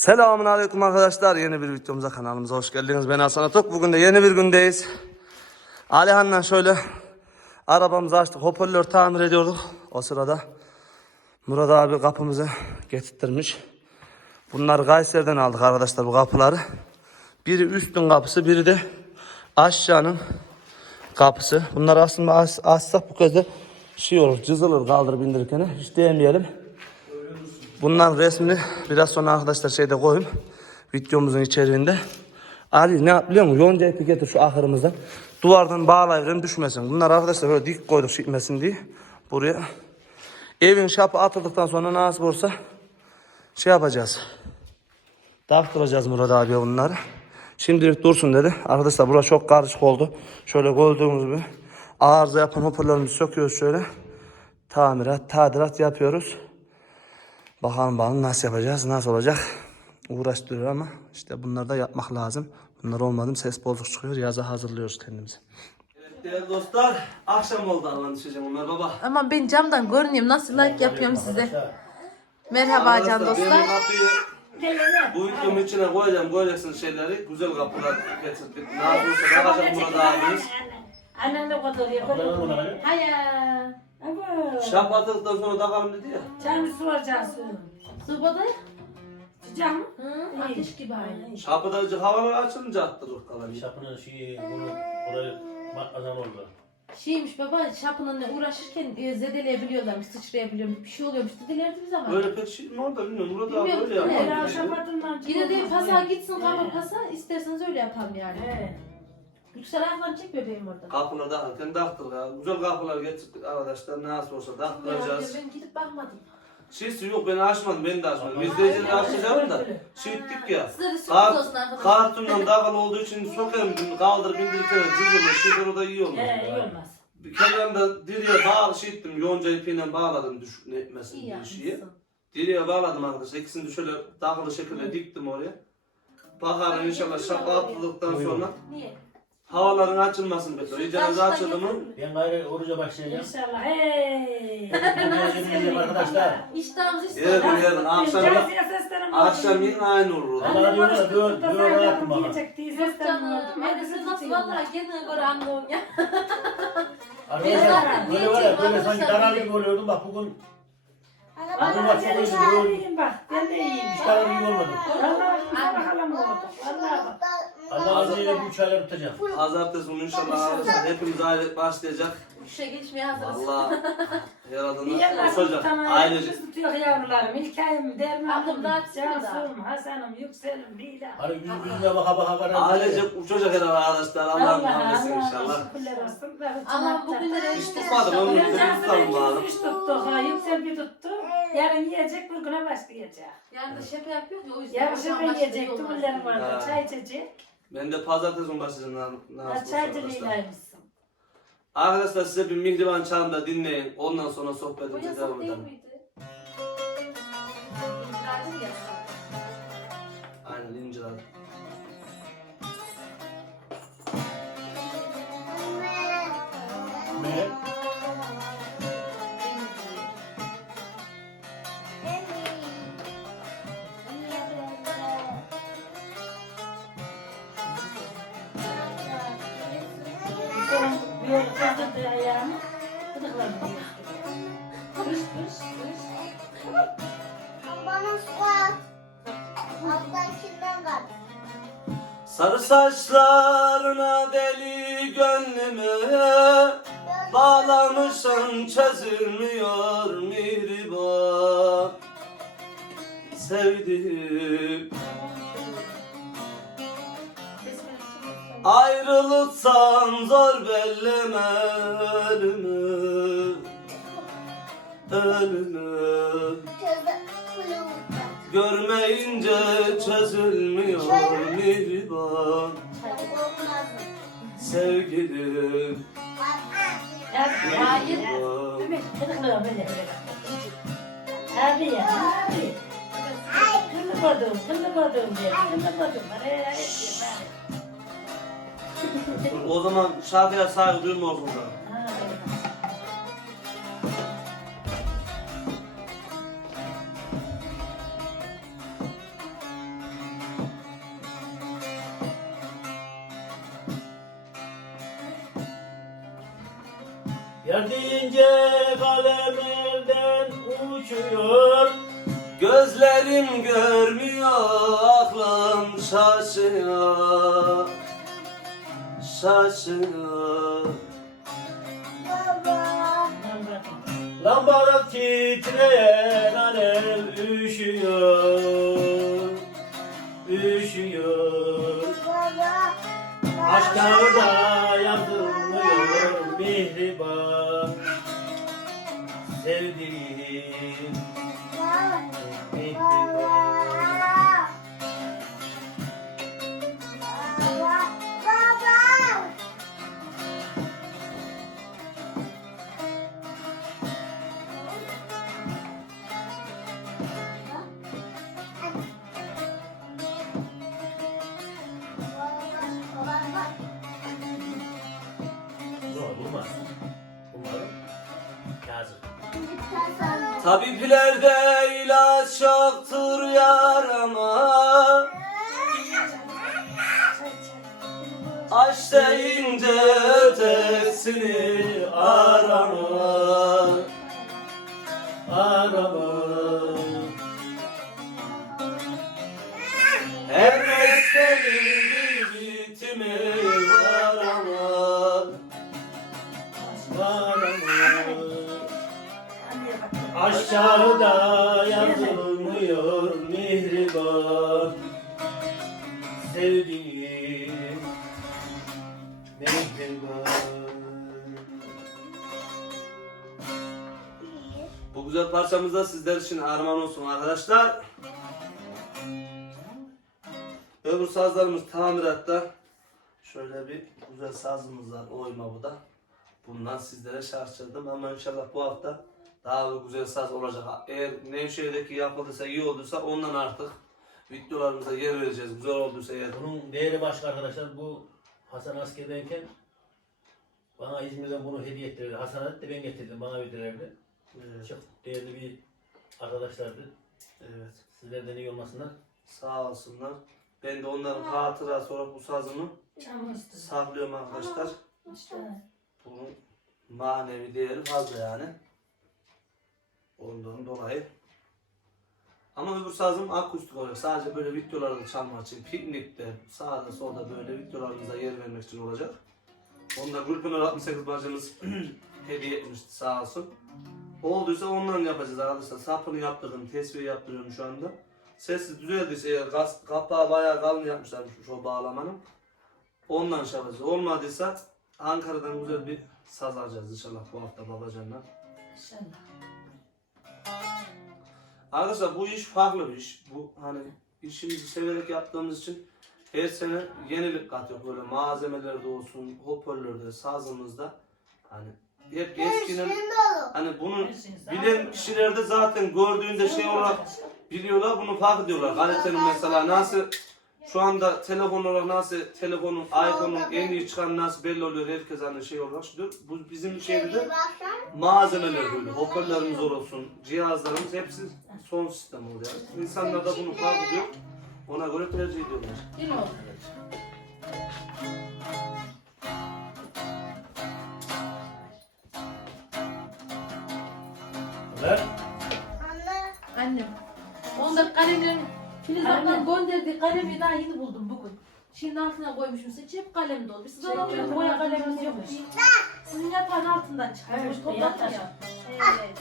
Selamun Aleyküm arkadaşlar. Yeni bir videomuza kanalımıza hoş geldiniz. Ben Hasan Atok. Bugün de yeni bir gündeyiz. Alihan'la şöyle arabamızı açtık. Hoparlör tamir ediyorduk. O sırada Murat abi kapımızı getirttirmiş. Bunları Kayseri'den aldık arkadaşlar bu kapıları. Biri üstün kapısı, biri de aşağının kapısı. Bunları aslında as, bu de şey olur, cızılır kaldırıp indirirken. Hiç değmeyelim. Bunların resmini biraz sonra arkadaşlar şeyde koyayım. Videomuzun içeriğinde. Ali ne yap biliyor musun? Yonca ipi getir şu ahırımızdan. Duvardan bağlayıverelim düşmesin. Bunlar arkadaşlar böyle dik koyduk şişmesin diye. Buraya. Evin şapı atıldıktan sonra nasip olursa şey yapacağız. Taktıracağız Murat abiye bunları. Şimdilik dursun dedi. Arkadaşlar burası çok karışık oldu. Şöyle gördüğünüz gibi arıza yapan hoparlörümüzü söküyoruz şöyle. Tamirat, tadilat yapıyoruz. Bakalım bakalım nasıl yapacağız, nasıl olacak. Uğraştırıyor ama işte bunları da yapmak lazım. Bunlar olmadı ses bozuk çıkıyor. Yaza hazırlıyoruz kendimizi. Evet değerli dostlar, akşam oldu Allah'ın düşeceğim onlar baba. Aman ben camdan görünüyorum. Nasıl like yapıyorum size. Merhaba can dostlar. benim kapıyı bu videomun içine koyacağım. Koyacaksınız şeyleri. Güzel kapılar getirdik. Ne yapıyorsa bakacağım burada abimiz. Annen de fotoğrafı yapalım. Abo. Şap atıldıktan sonra takalım dedi ya. Canım su var can su. Sobada Sıcak mı? Hı, ateş gibi aynı. Şapı da havalar açılınca attırdık kalan. Şapının şeyi bunu orayı bakmadan oldu. Şeymiş baba şapınınla uğraşırken e, zedeleyebiliyorlarmış, sıçrayabiliyormuş. Bir şey oluyormuş dedilerdi ama. Böyle pek şey mi orada bilmiyorum. Murat abi Bilmiyorum, öyle değil mi? yapar. Helal dedi. şapatından Yine de pasa gitsin kavur pasa isterseniz öyle yapalım yani. He. Yüksel ayaklarını çek bebeğim orada. Kapıları takarken taktık ya. Güzel kapılar getirdik arkadaşlar. Nasıl olsa taktıracağız. Ben gidip bakmadım. Şeysi yok ben açmadım ben de açmadım. İzleyicileri açacağım da. Şey ettik ya. Size de sürpriz Kart, olsun arkadaşlar. kartundan dağıl olduğu için sokarım dedim. Kaldırıp indirirken cızılır. Şeyler o da iyi olur. He iyi olmaz. Bir kenarında diriye bağlı şey ettim. Yonca ipiyle bağladım düşük ne etmesin İyi diye şeyi. Diriye bağladım arkadaşlar. İkisini de şöyle takılı şekilde diktim oraya. Bakarım inşallah şaka atıldıktan sonra Niye? Havaların açılmasını bekliyor. İyice açıldı mı? Ben gayrı oruca başlayacağım. İnşallah. Hey. Dinleyeceğim arkadaşlar. İştahımız işte. Yerim yerim. Akşam, yine aynı olur. Diyorlar, diyor, diyor rahatım bana. Diyecek diye Yok canım. Siz nasıl vallahi kendine göre anlıyorum ya. Arkadaşlar böyle var ya, böyle sanki daral gibi oluyordum bak bugün Vallahi bak, çok iyi. iyiyim bak. Ben de iyiyim. hiç daral gibi olmadım. Vallahi halam oldu. Vallahi bak. Allah izniyle bu üç aylar tutacağım. Pazartesi günü inşallah hepimiz aile başlayacak.Üşe geçmeye hazırız. Valla yaradığını Yerler usacak. tamam. Ailece. Kız tutuyor yavrularım. İlkay'ım, Derman'ım, daha çıkmadı. Cansu'm, Hasan'ım, Yüksel'im, Leyla. Hani yüzü yüzüne baka baka var. Ailece uçacak herhalde arkadaşlar. Allah'ın rahmetsin inşallah. Şükürler olsun. Allah bugünlere Hiç tutmadım ömrümü de Cansu tutalım bari. ben üç tuttuk. Ha, Yüksel bir tuttu. Yarın yiyecek, bir güne başlayacak. Yani da şaka yapıyor ya o yüzden. Yarın başladı yiyecek, tümürlerim vardı. Ha. Çay içecek. Ben de pazartesi günü başlayacağım. Arkadaşlar. Leyla'ymışsın. Arkadaşlar size bir mihriban çağını da dinleyin. Ondan sonra sohbetimize devam değil edelim. miydi? Ayağımı. Gıdıklarını değiştirdi. Bana su. Sarı saçlarına deli gönlüme Bağlamışım çözülmüyor mihriban Sevdiğim Ayrılıksan zor belleme ölümü Ölümü. Görmeyince çözülmüyor mihriban. Sevgilim Hayır. Abi ya, abi. Kodum diye. Araya diyor, abi o zaman şarkıya saygı duyma orada. Yer deyince kalem elden uçuyor Gözlerim görmüyor, aklım şaşıyor Şaşıyor. Lambalar titreyen alev üşüyor. Üşüyor. Aşklarda yazılmıyor mihriban. Sevdiğim mihriban. Tabiplerde ilaç yoktur yarama. Aşk deyince ötesini arama. Arama. Her mesleğin bir bitimi var ama. Var ama. Aşağıda yazılmıyor mihriban Sevdiğim mihriban Bu güzel parçamız da sizler için armağan olsun arkadaşlar. Öbür sazlarımız tamiratta. Şöyle bir güzel sazımız var. Oyma bu da. Bundan sizlere şarj çaldım ama inşallah bu hafta daha bir güzel saz olacak. Eğer Nevşehir'deki yapıldıysa iyi olduysa ondan artık videolarımıza yer vereceğiz. Güzel olduysa eğer. Bunun değeri başka arkadaşlar bu Hasan askerdeyken bana İzmir'den bunu hediye ettirdi. Hasan'a de ben getirdim bana verdilerdi. Evet. Çok değerli bir arkadaşlardı. evet. Sizlerden iyi olmasınlar. Sağ olsunlar. Ben de onların hatırası olarak bu sazımı saklıyorum arkadaşlar. Bunun manevi değeri fazla yani. Ondan dolayı. Ama öbür sazım akustik olacak. Sadece böyle videolarda çalmak için, piknikte, sağda solda böyle videolarımıza yer vermek için olacak. Onda Gülpınar 68 bacımız hediye etmişti sağ olsun. Olduysa ondan yapacağız arkadaşlar. Sapını yaptırdım, tesviye yaptırıyorum şu anda. Sesi düzeldiyse eğer gaz, kapağı bayağı kalın yapmışlar şu, bağlamanın. Ondan şey yapacağız. Olmadıysa Ankara'dan güzel bir saz alacağız inşallah bu hafta babacanla. Arkadaşlar bu iş farklı bir iş. Bu hani işimizi severek yaptığımız için her sene yenilik katıyor. Böyle malzemelerde olsun, hoparlörde, sazımızda. Hani hep eskinin hani bunu bilen kişiler de zaten gördüğünde şey olarak biliyorlar bunu fark ediyorlar. Kalitenin mesela nasıl şu anda telefon olarak nasıl telefonun, iPhone'un en iyi çıkan nasıl belli oluyor herkes hani şey olarak. Bu bizim şeyde de malzemeler böyle, hoparlörümüz olsun, cihazlarımız hepsi son sistem oluyor. İnsanlar da bunu fark ediyor. Ona göre tercih ediyorlar. Değil mi oğlum? Ver. Annem. Onda kalemlerin Filiz ablam gönderdiği kalemi daha yeni buldum bugün. Şimdi altına koymuşum. Sen hep kalem dolu. Biz zaten boya kalemimiz yokmuş. Sizin yatağın altından çıkmış. Evet, Topladım yatak. ya. Evet.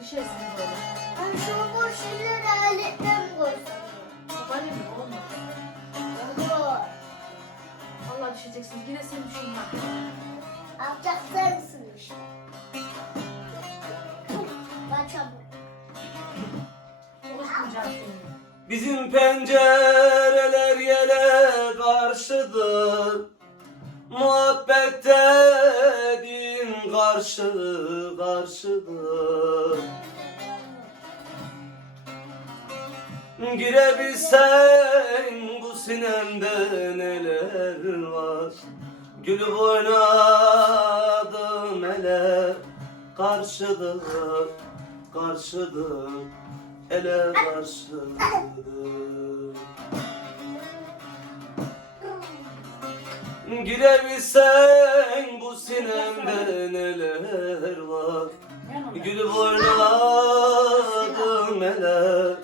Düşersiniz böyle. Bu kalem sen düşünme. Konuşmayacağım seninle. Bizim pencereler yele karşıdır. Muhabbette din karşı karşıdır. Girebilsen bu sinemde neler var Gülüp ele karşıdır, karşıdır, ele karşıdır. Girebilsen bu sinemde neler var? Gülüp oynadım neler?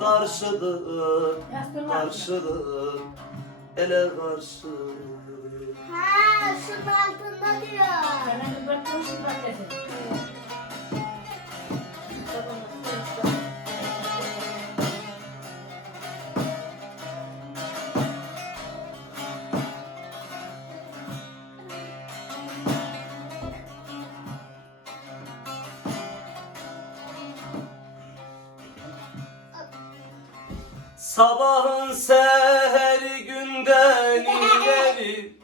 Karşıdır, karşıdır, ele karşıdır. Ha, şu altında diyor. Ben de bakıyorum şu Sabahın seheri günden ileri.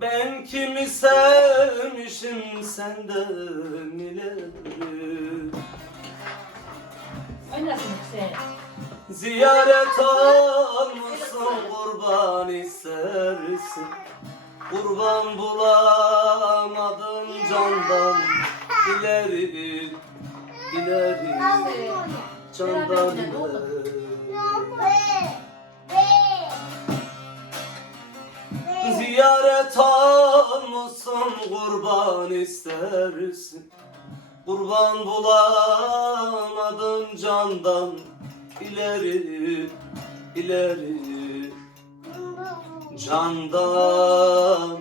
Ben kimi sevmişim senden ileri. Ziyaret olmuşsun kurban istersin. Kurban bulamadım candan. İleri ileri candan Ziyaret olmuşsun kurban istersin. Kurban bulamadım candan ileri ileri. Candan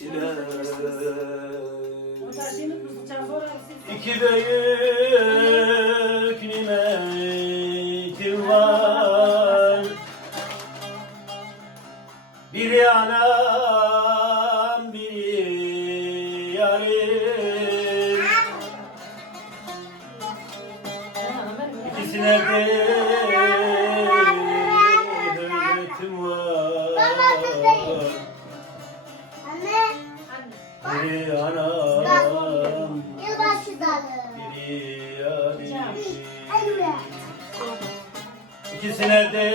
ileri. İki büyük yarim. İkisine de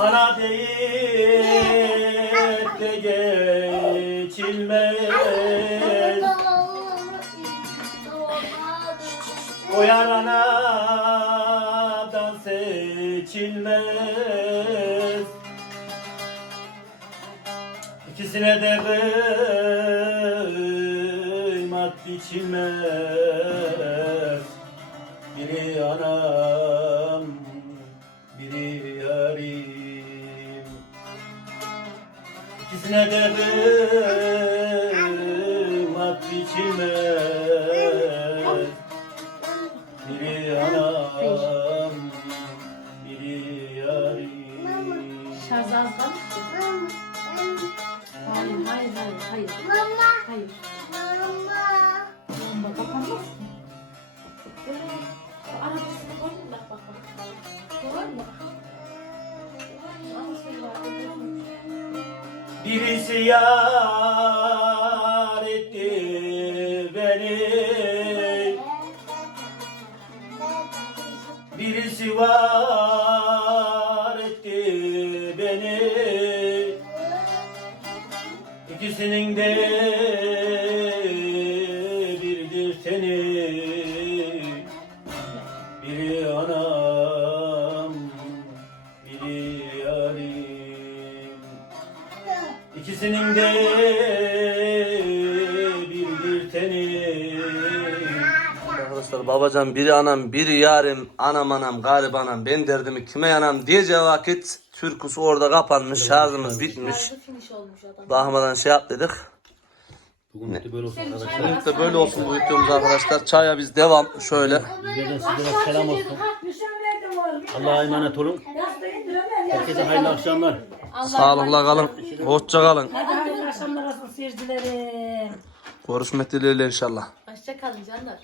Ana deyip de geçilmez. O yar anadan seçilmez. İkisine de kıymat biçilmez. Biri anam, İkisine de kıymat biçilmez. Biri anam, biri yarim. Şarj az kalmış. Hayır, hayır, hayır, hayır. Mama, Hayır. mama. Bomba kapanmaz ki. Evet. Arabasını koydum bak bak bak. Var mı? Arabası var. Birisi yar etti beni. Birisi var etti beni. İkisinin de Babacan biri anam biri yarim anam anam garip anam ben derdimi kime yanam diyeceği vakit türküsü orada kapanmış şarjımız bitmiş. Bakmadan şey yap dedik. Bugün de böyle olsun arkadaşlar. Bugün de böyle olsun bu videomuz arkadaşlar. Çaya biz devam şöyle. Bizlerden sizlere selam olsun. Allah'a emanet olun. Herkese hayırlı akşamlar. Sağlıkla kalın. Hoşça kalın. Hadi hayırlı akşamlar olsun seyircilerim. Görüşmek dileğiyle inşallah. Hoşça kalın canlar.